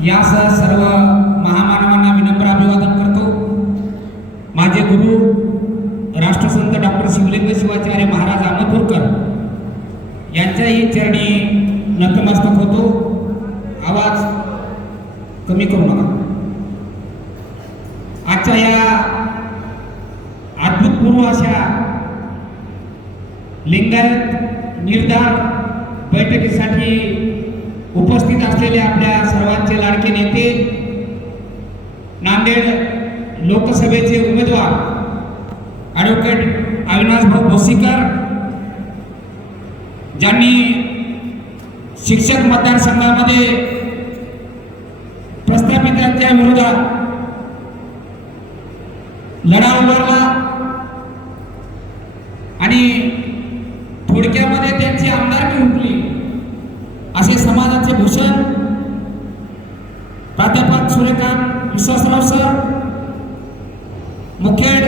यासह सर्व महामानवांना विनम्र अभिवादन करतो। माझे गुरु राष्ट्रसंत डॉक्टर शिवलिंग शिवाचार्य महाराज अहमदपूरकर यांच्याही चरणी नतमस्तक होतो। आवाज कमी करू नका। आजच्या या अभूतपूर्व अशा लिंगायत निर्धार बैठकीसाठी उपस्थित असलेले आपल्या सर्वांचे लाडके नेते, नांदेड लोकसभेचे उमेदवार ॲडव्होकेट अविनाश भाऊ भोसीकर, ज्यांनी शिक्षक मतदारसंघामध्ये प्रस्थापितांच्या विरोधात लढा उभारला आणि थोडक्यामध्ये त्यांची आमदारकी हुकली, असे समाजाचे भूषण प्राध्यापक सूर्यकांत विश्वासराव सर, मुखेड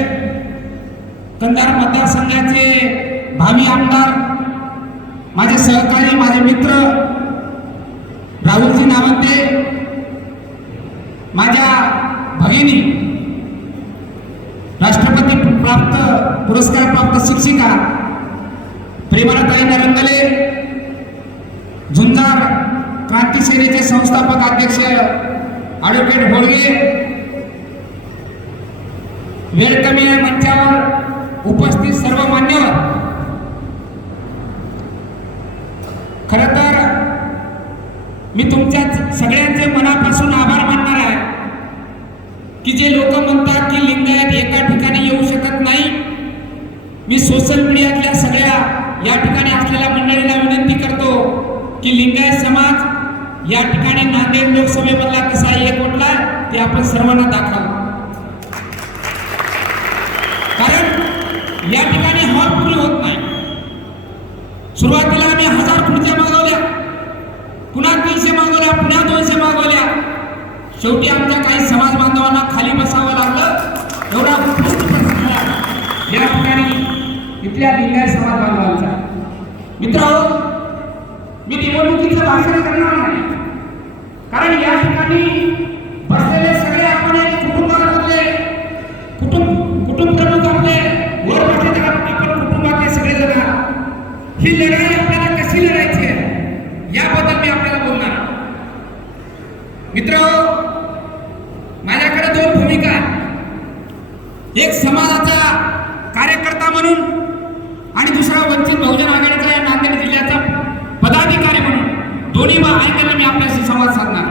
कंधार मतदारसंघाचे भावी आमदार, माझे सहकारी, माझे मित्र राहुलजी नावंते, माझ्या भगिनी राष्ट्रपती प्राप्त पुरस्कार प्राप्त शिक्षिका प्रेमलताई नरंगले, झुंजार क्रांती सेनेचे संस्थापक अध्यक्ष ॲडव्होकेट होळगे, वेळ कमी आहे मंचावर उपस्थित सर्व मान्यवर, खरं तर मी तुमच्या सगळ्यांचे मनापासून आभार मानणार आहे की जे लोक म्हणतात की लिंगायत एका ठिकाणी येऊ शकत नाही। मी सोशल मीडियातल्या सगळ्या या ठिकाणी असलेल्या मंडळीला विनंती करतो की लिंगायत समाज या ठिकाणी नांदेड लोकसभेमधला कसा एकवटला ते आपण सर्वांना दाखवा। कारण या ठिकाणी हॉल पूर्ण होत नाही। सुरुवातीला आम्ही 1000 खुर्च्या मागवल्या, पुन्हा 300 मागवल्या, पुन्हा 200 मागवल्या, शेवटी आमच्या काही समाज बांधवांना खाली बसावं लागलं। एवढा या ठिकाणी इथल्या लिंगायत समाज बांधवांचा मित्रांनो, मी निवडणुकीचं भाषण करणार नाही, कारण या ठिकाणी बसलेले सगळे आपण एक कुटुंबामधले कुटुंब प्रमुख आपले वर बसलेले आपण कुटुंबातले सगळेजण, ही लढाई आपल्याला कशी लढायची आहे याबद्दल मी आपल्याला बोलणार। मित्रांनो, माझ्याकडे 2 भूमिका आहेत, एक समाजाचा कार्यकर्ता म्हणून आणि दुसरा वंचित बहुजन आघाडीचा या नांदेड जिल्ह्याचा पदाधिकारी म्हणून। दोन्ही ऐकायला मी आपल्याशी संवाद साधणार।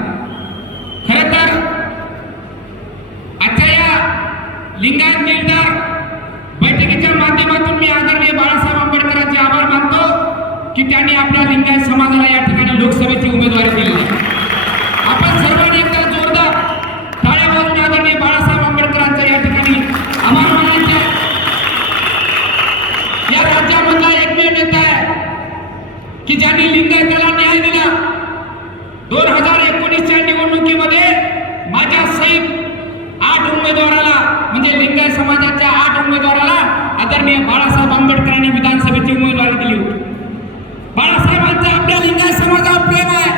खरं तर आजच्या या लिंगायत निर्धार बैठकीच्या माध्यमातून मी आदरणीय बाळासाहेब आंबेडकरांचे आभार मानतो की त्यांनी आपल्या लिंगायत समाजाला या ठिकाणी लोकसभेची उमेदवारी दिली आहे। आपण सर्वांनी एकदा जोरदार टाळ्या वाजवून आदरणीय बाळासाहेब आंबेडकरांचे या ठिकाणी आभार मानायचे। या राज्यामधला एकमेव नेता आहे की ज्यांनी लिंगायताला न्याय दिला। 2019च्या निवडणुकीमध्ये माझ्या सहित 8 उमेदवाराला, म्हणजे लिंगायत समाजाच्या 8 उमेदवाराला आदरणीय बाळासाहेब आंबेडकरांनी विधानसभेची उमेदवारी दिली होती। बाळासाहेबांचं आपल्या लिंगायत समाजावर प्रेम आहे।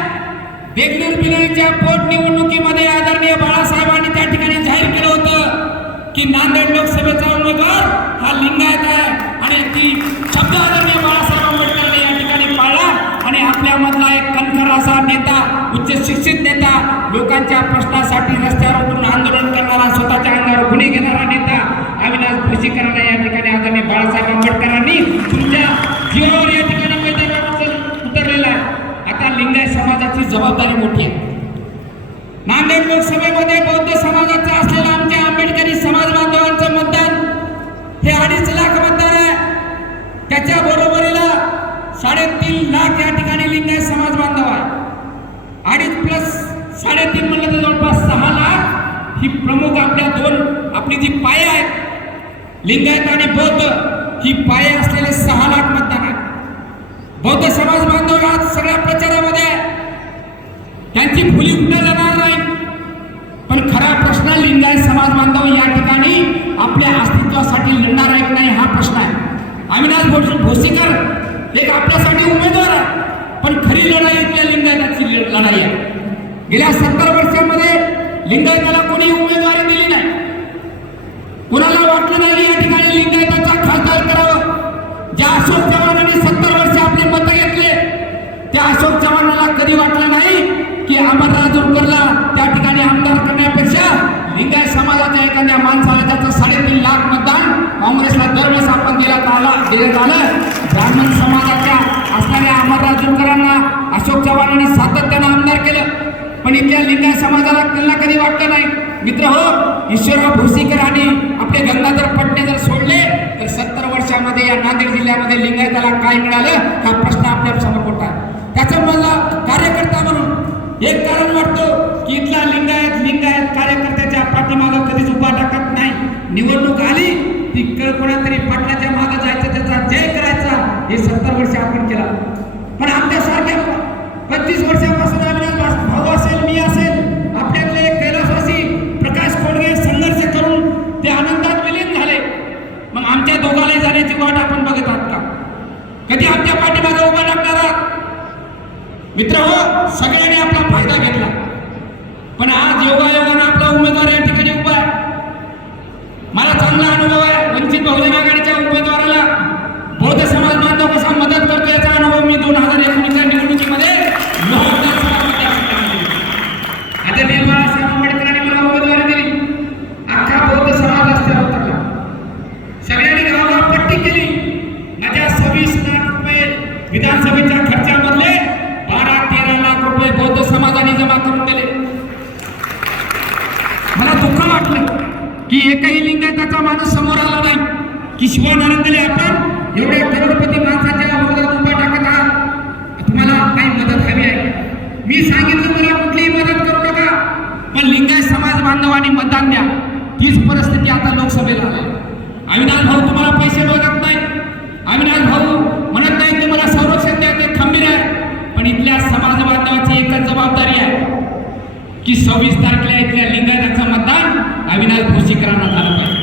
देगलूर बिलोलीच्या पोटनिवडणुकीमध्ये आदरणीय बाळासाहेबांनी त्या ठिकाणी जाहीर केलं होतं की नांदेड लोकसभेचा उमेदवार हा लिंगायत आहे, आणि ती शब्द आदरणीय बाळासाहेब आंबेडकरांनी या ठिकाणी पाळला आणि आपल्यामधला एक कणखर असा नेता, उच्च शिक्षित नेता, लोकांच्या प्रश्नासाठी रस्त्यावर उतरून आंदोलन करणारा, स्वतःच्या अंगावर गुन्हे घेणारा नेता अविनाश भोसीकरांना या ठिकाणी आदरणीय बाळासाहेब आंबेडकरांनी तुमच्या जीवावर या ठिकाणी मैदानावर उतरलेला आहे। आता लिंगायत समाजाची जबाबदारी मोठी आहे। नांदेड लोकसभेमध्ये बौद्ध समाजाचा असलेला आमच्या आंबेडकरी समाज बांधवांचं मतदान हे 2.5 लाख मतदार आहे। त्याच्या बरोबरीला 3.5 लाख या ठिकाणी लिंगायत समाज बांधव आहे। 2.5 प्लस 3.5 म्हणलं तर जवळपास 6 लाख ही प्रमुख आपली जी पाये आहेत, लिंगायत आणि बौद्ध ही पाये असलेले 6 लाख मतदार आहेत। बौद्ध समाज बांधव आज सगळ्या प्रचारामध्ये त्यांची फुली कुठे जाणार नाही, पण खरा प्रश्न लिंगायत समाज बांधव या ठिकाणी आपल्या अस्तित्वासाठी लढणार आहे की नाही हा प्रश्न आहे। अविनाश भोसीकर एक आपल्यासाठी उमेदवार आहे, पण खरी लढाई इथल्या लिंगायताची लढाई आहे। गेल्या 70 वर्षांमध्ये लिंगायताला कोणी उमेदवारी दिली नाही. कुणाला वाटलं नाही या ठिकाणी लिंगायताचा खासदार करावं. ज्या अशोक चव्हाणांनी 70 वर्ष आपले मत घेतले त्या अशोक चव्हाणाला कधी वाटलं नाही की अमरराज उरकरला त्या ठिकाणी आमदार करण्यापेक्षा लिंगायत समाजाच्या एखाद्या माणसाला त्याचं 3.5 लाख मतदान काँग्रेसला दरवेळेस आपण देण्यात आलं. ब्राह्मण समाजाच्या असणाऱ्या अमरराज उरकरांना अशोक चव्हाणांनी सातत्यानं आमदार केलं, पण इथल्या लिंगायत समाजाला त्यांना कधी वाटलं नाही. मित्र हो, ईश्वरराव भोसीकर आणि आपले गंगाधर पटणे जर सोडले तर 70 वर्षामध्ये या नांदेड जिल्ह्यामध्ये लिंगायताला काय मिळालं हा प्रश्न आपल्या समोर मोठा आहे. त्याचं मला कार्यकर्ता म्हणून एक कारण वाटतं की इथला लिंगायत कार्यकर्त्याच्या पाठीमागं कधीच उभा टाकत नाही. निवडणूक आली ती कोणातरी पाटलाच्या मागं जायचं, त्याचा जय करायचा, हे 70 वर्ष आपण केला. पण आमच्यासारख्या 25 वर्षापासून अविनाश भाऊ असेल, मी असेल, आपल्यातले एक कैलासवासी प्रकाश कोडगे संघर्ष करून ते आनंदात विलीन झाले. मग आमच्या दोघाला जाण्याची वाट आपण बघत आहात का? कधी आमच्या पाठीमागे उभा टाकणार आहात? मित्र हो, सगळ्यांनी आपला फायदा घेतला, पण आज योगायोगानं आपला उमेदवार या ठिकाणी उभा आहे. मला चांगला अनुभव आहे. वंचित बहुजन आघाडीच्या उमेदवाराला बौद्ध समाज बांधव कसा मदत करतो याचा अनुभव मी 2019च्या निवडणुकीमध्ये आता बाळासाहेब आंबेडकरांनी मला उमेदवारी दिली. अख्खा बौद्ध समाज रस्त्यावर उतरला. सगळ्यांनी गावाला पट्टी केली. माझ्या 26 लाख रुपये विधानसभेच्या खर्चामधले 12-13 लाख रुपये बौद्ध समाजाने जमा करून दिले. मला दुःख वाटलं की एकही लिंगायताचा माणूस समोर आला नाही की शिवानंदले आपण एवढ्या करोडपती माणसाच्या विरोधात उभा टाकत आहात, तुम्हाला काही मदत हवी आहे. मी सांगितलं मला कुठलीही मदत करू नका, पण लिंगायत समाज बांधवांनी मतदान द्या. तीच परिस्थिती आता लोकसभेला आहे. अविनाश भाऊ तुम्हाला पैसे बघत नाही, अविनाश भाऊ म्हणत नाही तुम्हाला संरक्षण द्या, ते खंबीर आहे, पण इथल्या समाज बांधवाची एकच जबाबदारी आहे की 26 तारखेला इथल्या लिंगायताचं मतदान अविनाश भोसीकरांना झालं पाहिजे.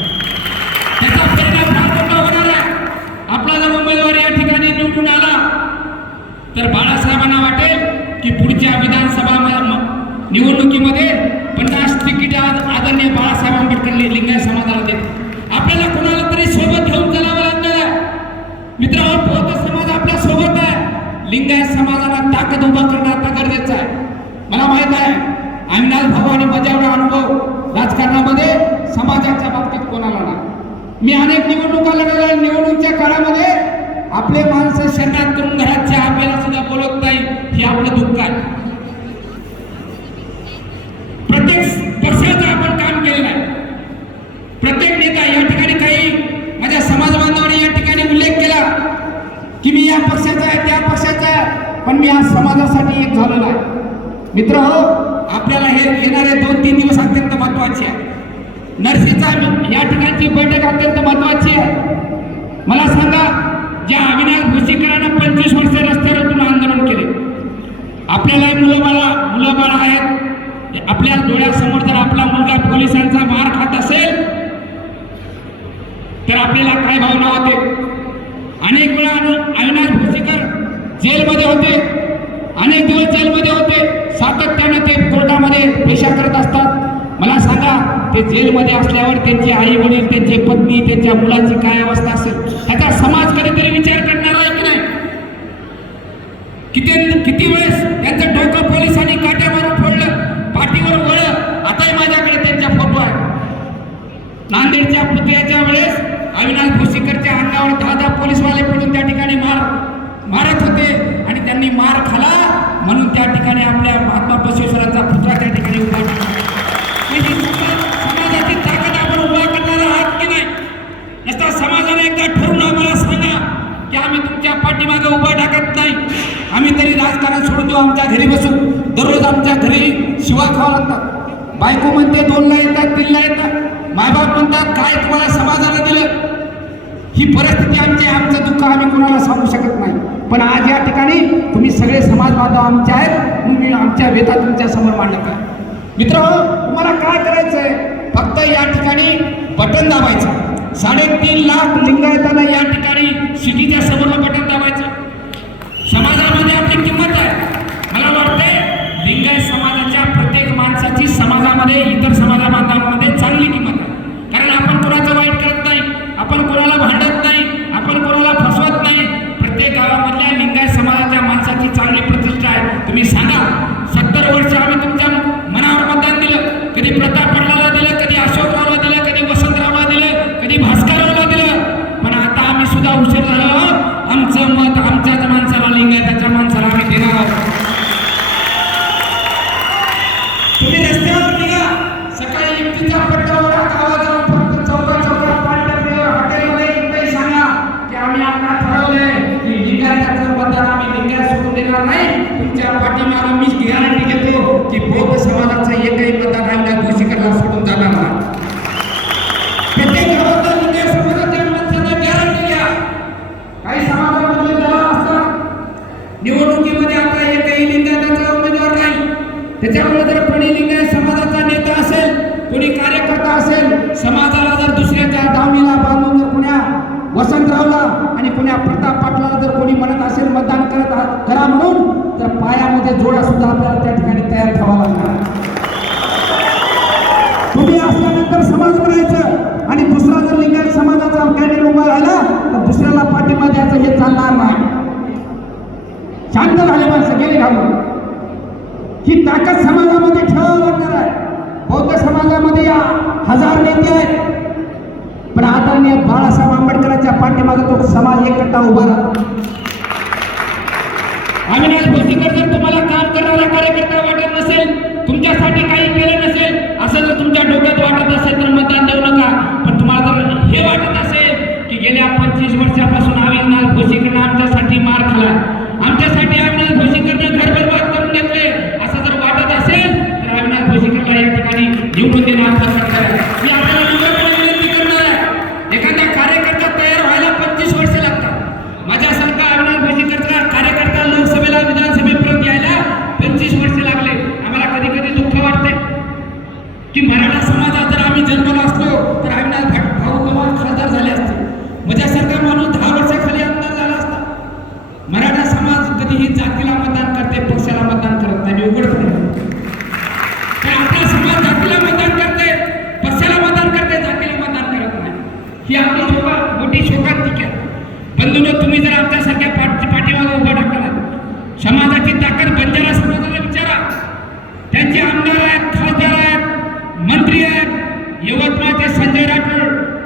त्याचा परिणाम फार मोठा होणार आहे. आपला जर उमेदवार या ठिकाणी निवडून आला तर बाळासाहेबांना वाटेल की पुढच्या विधानसभा निवडणुकीमध्ये 50 तिकीट आदरणीय बाळासाहेब आंबेडकर लिंगायत समाजाला देत. आपल्याला कोणाला तरी सोबत घेऊन चालावं लागणार आहे. मित्रांनो, बौद्ध समाज आपल्या सोबत आहे. लिंगायत समाजाला ताकद उभा करणं आता गरजेचं आहे. मला माहित आहे अविनाश भाऊ आणि माझा एवढा अनुभव राजकारणामध्ये समाजाच्या बाबतीत कोणाला नाही. मी अनेक निवडणुका लढवल्या. निवडणुकीच्या काळामध्ये आपले माणसं शरणात करून घरात चहा प्यायला सुद्धा बोलत नाही, हे आपलं दुःख आहे. प्रत्येक पक्षाचं आपण काम केलेलं आहे. प्रत्येक नेता या ठिकाणी काही माझ्या समाज बांधवांनी या ठिकाणी उल्लेख केला की मी या पक्षाचा आहे, त्या पक्षाचा आहे, पण मी आज समाजासाठी एक झालेला आहे. मित्र हो, आपल्याला हे येणारे 2-3 दिवस अत्यंत महत्वाचे आहे. नरसीचा या ठिकाणची बैठक अत्यंत महत्वाची आहे. मला सांगा, ज्या अविनाश भोसीकरांना 25 वर्ष रस्त्यावर उतरून आंदोलन केले, आपल्याला मुलं बाळ आहेत. आपल्या डोळ्यासमोर जर आपला मुलगा पोलिसांचा मार खात असेल तर आपल्याला काय भावना होते? अनेक वेळा अविनाश भोसीकर जेलमध्ये होते, अनेक दिवस जेलमध्ये होते. सातत्याने ते कोर्टामध्ये पेशा करत असतात. मला सांगा, ते जेलमध्ये असल्यावर त्यांचे आई वडील, त्यांचे पत्नी, त्यांच्या मुलाची काय अवस्था असेल याचा समाज कधीतरी विचार करणार आहे की नाही? किती वेळेस त्यांचं डोकं पोलिसांनी काट्या मारून फोडलं, पाठीवर वळलं. आताही माझ्याकडे त्यांचा फोटो आहे. नांदेडच्या पुतळ्याच्या वेळेस अविनाश भोसीकरच्या अंगावर 10 पोलीसवाले पडून त्या ठिकाणी मारत होते आणि त्यांनी मार खाला म्हणून त्या ठिकाणी आपल्या महात्मा बसवेश्वरांचा पुतळा त्या ठिकाणी उभा केला. समाजाची ताकद आपण उभा करणार आहात की नाही? नसता समाजाने एकदा ठरवून आम्हाला सांगा की आम्ही तुमच्या पाठीमागे उभा टाकत नाही. आम्ही तरी राजकारण सोडून देऊ, आमच्या घरी बसू. दररोज आमच्या घरी शिवा खावा लागतात. बायको म्हणते 2ला येतात, 3ला येतात. मायबाप म्हणतात काय तुम्हाला समाजाला दिलं. ही परिस्थिती आमचं दुःख आम्ही कोणाला सांगू शकत नाही. पण आज या ठिकाणी तुम्ही सगळे समाज बांधव आमचे आहेत, मी आमच्या व्यथा तुमच्या समोर मांडत आहे. मित्रांनो, तुम्हाला काय करायचंय? फक्त या ठिकाणी बटन दाबायचं. 3.5 लाख लिंगायतांना या ठिकाणी सिटीच्या समोर बटन दाबायचं. समाजामध्ये आपली किंमत आहे. मला वाटते लिंगायत समाजाच्या समाजामध्ये, इतर समाजा बांधवांमध्ये चांगली किंमत आहे. कारण आपण कोणाचं वाईट करत नाही, आपण कोणाला भांडत नाही, आपण कोणाला फसवत नाही. प्रत्येक गावामधल्या लिंगायत समाजाच्या माणसाची चांगली प्रतिष्ठा आहे. तुम्ही सांगा, 70 वर्ष आम्ही तुमच्या मनावर मतदान दिलं, कधी प्रताप पाटलाला दिलं, कधी अशोकरावला दिलं, कधी वसंतरावला दिलं, कधी भास्कररावला दिलं, पण आता आम्ही सुद्धा उशीर झालो. आमचं मत आमच्याच माणसाला, लिंगायताच्या माणसाला आम्ही देणार आहोत. तुम्ही रस्त्यावर निघा, सकाळी युक्तीचा पट्टावर गावात जाऊन फक्त चौकात पांढऱ्या हॉटेलमध्ये इकडे सांगा की आम्ही आता ठरवलंय की लिंगायताचं मतदान आम्ही लिंगायत सोडून देणार नाही. तुमच्या पाठीमागे मी गॅरंटी घेतो की बौद्ध समाजाचं एकही मतदान आमच्या घोषिकरला सोडून जाणार नाही. प्रत्येक गावातल्या लिंगायत समाजाच्या माणसांना गॅरंटी घ्या. काही समाजामध्ये जरा असतात, निवडणुकीमध्ये आता एकही लिंगायताचा उमेदवार नाही. त्याच्यामुळे जर कोणी लिंगायत समाजाचा नेता असेल, कोणी कार्यकर्ता असेल, समाजाला जर दुसऱ्याच्या दावणीला बांधून जर कुण्या वसंतरावला आणि कुण्या प्रताप पाटलाला जर कोणी म्हणत असेल मतदान करा म्हणून, तर पायामध्ये जोडा सुद्धा आपल्याला त्या ठिकाणी तयार ठेवावा लागणार. तुम्ही असल्यानंतर समाज बनायचं आणि दुसरा जर लिंगायत समाजाचा कॅन्डिडेट उभा राहिला तर दुसऱ्याला पाठिंबा द्यायचं हे चालणार नाही. शांत झाले माणसं, गेले घालून. ही ताकद समाजामध्ये ठेवावं लागणार आहे. बौद्ध समाजामध्ये या 1000 नेते आहेत, पण आदरणीय बाळासाहेब आंबेडकरांच्या पाठीमागे तो समाज एकटा उभा राहतो. अविनाश भोसीकर जर तुम्हाला काम करणारा कार्यकर्ता वाटत नसेल, तुमच्यासाठी काही केलं नसेल, असं जर तुमच्या डोक्यात वाटत असेल तर मतदान देऊ नका. पण तुम्हाला जर हे वाटत असेल की गेल्या 25 वर्षापासून अविनाश भोसीकरनं आमच्यासाठी मार खाला, आमच्यासाठी अविनाश भोसीकरनं घर बरबाद करून घेतले, असं जर वाटत असेल तर अविनाश भोसीकरला या ठिकाणी निवडून देणं आवश्यक आहे. मी आपल्याला विनंती करणार आहे, एखादा कार्यकर्ता तयार व्हायला 25 वर्ष लागतात. माझ्यासारखा अविनाश भोसीकरचा कार्यकर्ता लोकसभेला, विधानसभेपर्यंत यायला 25 वर्ष लागले. आम्हाला कधी कधी दुःख वाटते की मराठा समाजात जर आम्ही जन्मलो असलो तर अविनाश भाऊ पवार खासदार झाले असते. माझ्यासारखा माणूस 10 वर्षाखाली आमदार झाला असता. मराठा समाज कधीही जातीला मतदान करते, पक्षाला मतदान करत नाही. मी उघडपणे पण आपला समाज जातीला मतदान करते, पक्षाला मतदान करते, जातीला मतदान करत नाही. ही आपली मोठी शोकांतिका आहे. बंधूंनो, तुम्ही जर आमच्यासारख्या पाठीमागे उभा टाकला, समाजाची ताकद बंजारा समाजाला विचारा. त्यांचे आमदार आहेत, खासदार आहेत, मंत्री आहेत. यवतमाळचे संजय राठोड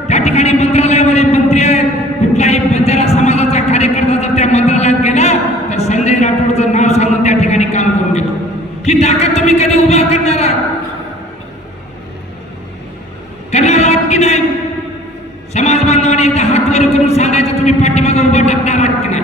त्या ठिकाणी मंत्रालयामध्ये मंत्री आहेत. कुठलाही बंजारा समाजाचा कार्यकर्ता जर त्या मंत्रालयात गेला तर संजय राठोडचं नाव सांगून त्या ठिकाणी काम करून घेतो. ही ताकद तुम्ही कधी उभा करणार आहात की नाही? समाज बांधवांनी एकदा हात वर करून सांगायचं, तुम्ही पाठीमागे उभा टाकणार आहात की नाही?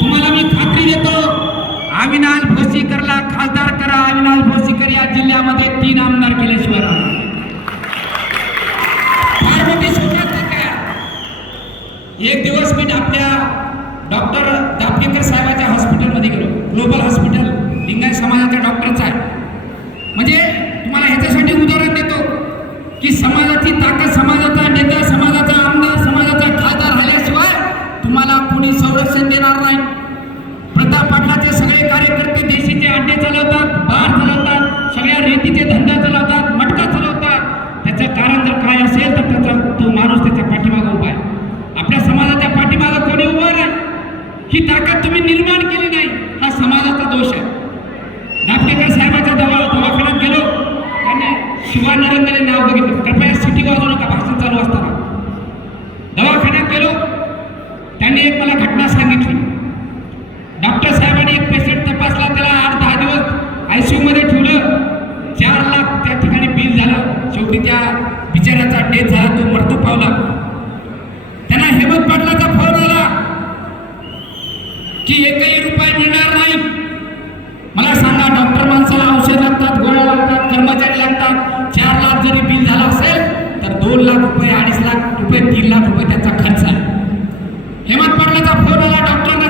तुम्हाला मी खात्री देतो, अविनाश भोसीकरला खासदार करा. अविनाश भोसीकर या जिल्ह्यामध्ये 3 आमदार केल्याशिवाय फार मोठी शोकांतिका आहे. एक दिवस मी आपल्या डॉक्टर दापकेकर साहेबांच्या हॉस्पिटलमध्ये गेलो. ग्लोबल हॉस्पिटल लिंगायत समाजाच्या डॉक्टरचं आहे. म्हणजे तुम्हाला ह्याच्यासाठी उदाहरण देतो की समाजाची ताकद, समाजाचा नेता, समाजाचा आमदार, समाजाचा खासदार झाल्याशिवाय तुम्हाला कोणी संरक्षण देणार नाही. प्रताप पाटलाचे सगळे कार्यकर्ते देशीचे अड्डे चालवतात, बार चालवतात, सगळ्या रेतीचे धंदा चालवतात, मटका चालवतात. त्याचं कारण जर काय असेल तर तो माणूस त्याच्या पाठीमागे उभा आहे. आपल्या समाजाच्या पाठीमागे कोणी उभा नाही. ही ताकद तुम्ही निर्माण केली नाही, हा समाजाचा दोष आहे. दापकेकर साहेबाच्या दवाखान्यात गेलो, त्याने शिवानंदने नाव बघितलं. कृपया सिटी वाजवू नका भाषण चालू असताना. दवाखान्यात गेलो, त्यांनी एक मला घटना सांगितली. डॉक्टर साहेबांनी एक पेशंट तपासला, त्याला 8-10 दिवस ICU मध्ये ठेवलं. 4 लाख त्या ठिकाणी बिल झालं. शेवटी त्या बिचाऱ्याचा डेथ झाला, तो मृत्यू पावला. त्यांना हेमंत पाटलाचा फोन आला की 1ही रुपया मिळणार नाही. मला सांगा, डॉक्टर माणसाला औषध लागतात, गोळ्या लागतात, कर्मचारी लागतात. 4 लाख जरी बिल झाला असेल तर 2 लाख रुपये, 2.5 लाख रुपये, 3 लाख रुपये त्याचा खर्च आहे. हेमंत पाटलाचा फोन आला, डॉक्टरांना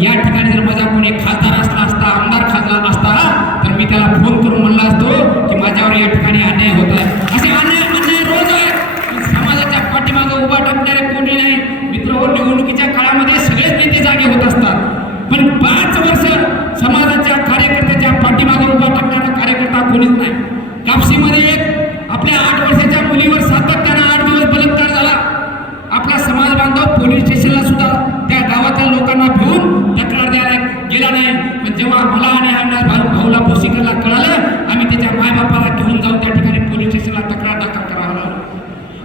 या ठिकाणी जर माझा कोणी खासदार असता आमदार खासदार असता तर मी त्याला फोन करून म्हणला असतो की माझ्यावर या ठिकाणी अन्याय होत आहे. असे अन्याय रोज आहे. समाजाच्या पाठीमागे उभा टाकणारे कोणी नाही. मित्र, निवडणुकीच्या काळामध्ये सगळेच नेते जागे होत असतात, पण 5 वर्ष समाजाच्या कार्यकर्त्याच्या पाठीमागे उभा टाकणारा कार्यकर्ता कोणीच नाही. कापसीमध्ये एक आपल्या 8 वर्षाच्या मुलीवर सातत्यानं 8 दिवस बलात्कार झाला. आपला समाज बांधव पोलीस स्टेशनला सुद्धा त्या गावातील लोकांना घेऊन तक्रार द्यायला गेला नाही. पण जेव्हा मला आणि आमदार भाऊला भोसीकरला कळालं, आम्ही त्याच्या मायबापाला घेऊन जाऊन त्या ठिकाणी पोलीस स्टेशनला तक्रार दाखल करावं लागलं.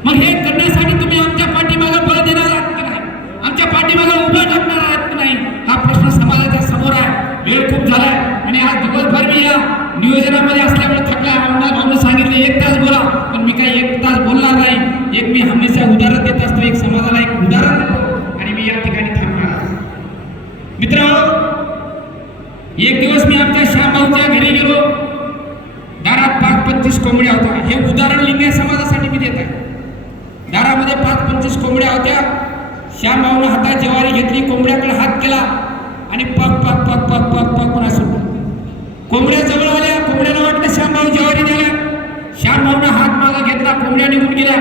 मग हे करण्यासाठी तुम्ही आमच्या पाठीमागे बळ देणार आहात की नाही? आमच्या पाठीमागे उभं टाकणार आहात की नाही? हा प्रश्न समाजाच्या समोर आहे. वेळ खूप झालाय आणि आज दिवसभर मी या नियोजनामध्ये असल्यामुळे थकला. आमदार भाऊने सांगितले 1 तास बोला, पण मी काही 1 तास बोलणार नाही. एक मी हमेशा उदाहरण देत असतो, एक समाजाला एक उदाहरण देतो आणि मी या ठिकाणी थांबणार. मित्रांनो, एक दिवस मी आमच्या श्यामभाऊच्या घरी गेलो. दारात 5-25 कोंबड्या होत्या. हे उदाहरण लिंगायत समाजासाठी मी देत आहे. दारामध्ये 5-25 कोंबड्या होत्या. श्यामभाऊनं हातात ज्वारी घेतली, कोंबड्याकडे हात केला आणि पक पक पक पक पक पक म्हणा सुटला. कोंबड्या जवळ आल्या. कोंबड्याला वाटलं श्यामभाऊ ज्वारी द्यायला. श्यामभाऊनं हात मागे घेतला, कोंबड्या निघून गेल्या.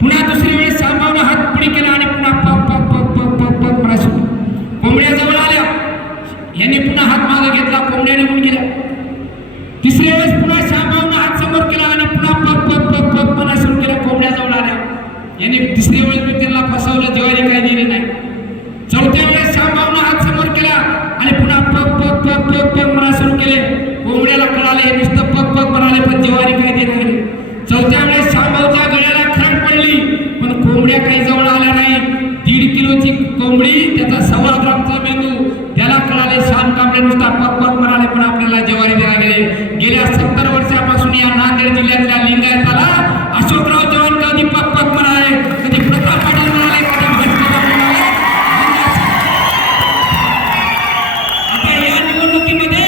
पुन्हा दुसरी वेळेस श्यामभाऊनं हात पुढे केला आणि पुन्हा पक पक पक पक पक पक म्हणा सुटला. कोंबड्या जवळ आल्या. याने पुन्हा हात मागे घेतला, कोंबड्या निघून गेल्या. तिसऱ्या वेळेस पुन्हा श्यामभाऊनं हात समोर केला आणि पुन्हा पक पक पक पक म्हणा सुरू केला. कोंबड्या जवळ आल्या. याने तिसऱ्या वेळेस मी त्यांना फसवलं, ज्वारी काही दिली नाही. चौथ्या वेळेस श्यामभाऊनं हात समोर केला आणि पुन्हा पक पक पक पक पक म्हणा सुरू केले. कोंबड्याला कळाले नुसतं पक पक म्हणाले, पण ज्वारी काही देणार नाही. चौथ्या वेळेस श्यामभाऊच्या गळ्याला खरड पडली, पण कोंबड्या काही जवळ आल्या नाही. 1.5 किलोची कोंबडी, त्याचा 1.25 ग्रामचा मेंदू. त्याला कळाले श्याम कांबळे नुसता पक पक म्हणाले, पण आपल्याला ज्वारी द्यायला गेले. गेल्या 70 वर्षापासून या नांदेड जिल्ह्यातल्या लिंगायताला अशोकराव चव्हाण कधी पक पक म्हणाले, कधी प्रताप पाटील म्हणाले, कधी भटकळ म्हणाले. आता या निवडणुकीमध्ये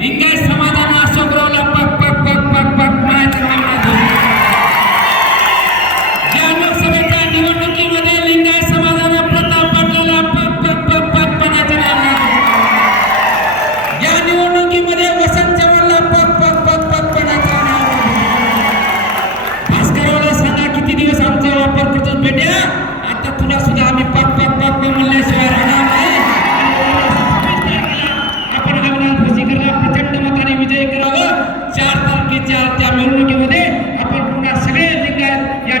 लिंगायत समाजानं अशोकरावला पक पक पक पक पक म्हणायचं काम नाही. या लोकसभेच्या निवडणुकीमध्ये लिंगायत समाजानं प्रताप पाटलाला पक पक पक पक म्हणायचं काम नाही. या निवडणुकीमध्ये वसंत चव्हाणला पक पक पक पक म्हणायचं नाही. भास्कररावला सांगा किती दिवस आमचा वापर करतो बेट्या, आता तुला सुद्धा आम्ही पक पक पक म्हणल्याशिवाय राहणार नाही. आपण आमदार भोसीकरला प्रचंड मताने विजय करावं. 4 तारखेच्या त्या मिरवणुकीमध्ये आपण पुन्हा सगळे लिंगायत या